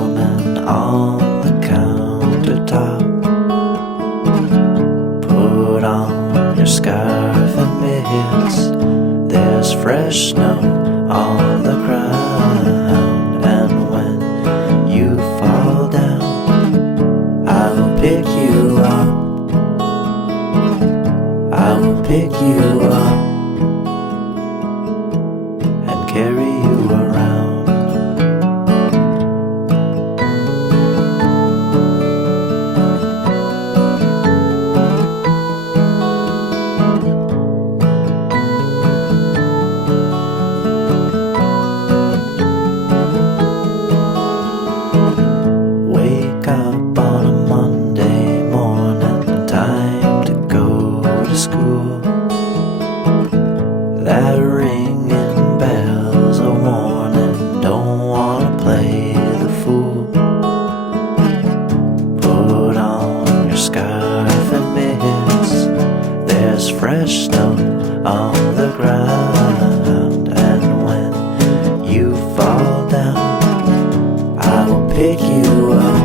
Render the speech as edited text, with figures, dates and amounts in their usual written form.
woman on the countertop. Put on your scarf and mitts. There's fresh snow on the ground, and when you fall down, I will pick you up. I will pick you up and carry you around. Wake up on a Monday morning, time to go to school. That ringing bell's a warning, don't wanna play the fool. Put on your scarf and mitts. There's fresh snow on the ground, and when you fall down, I will pick you up.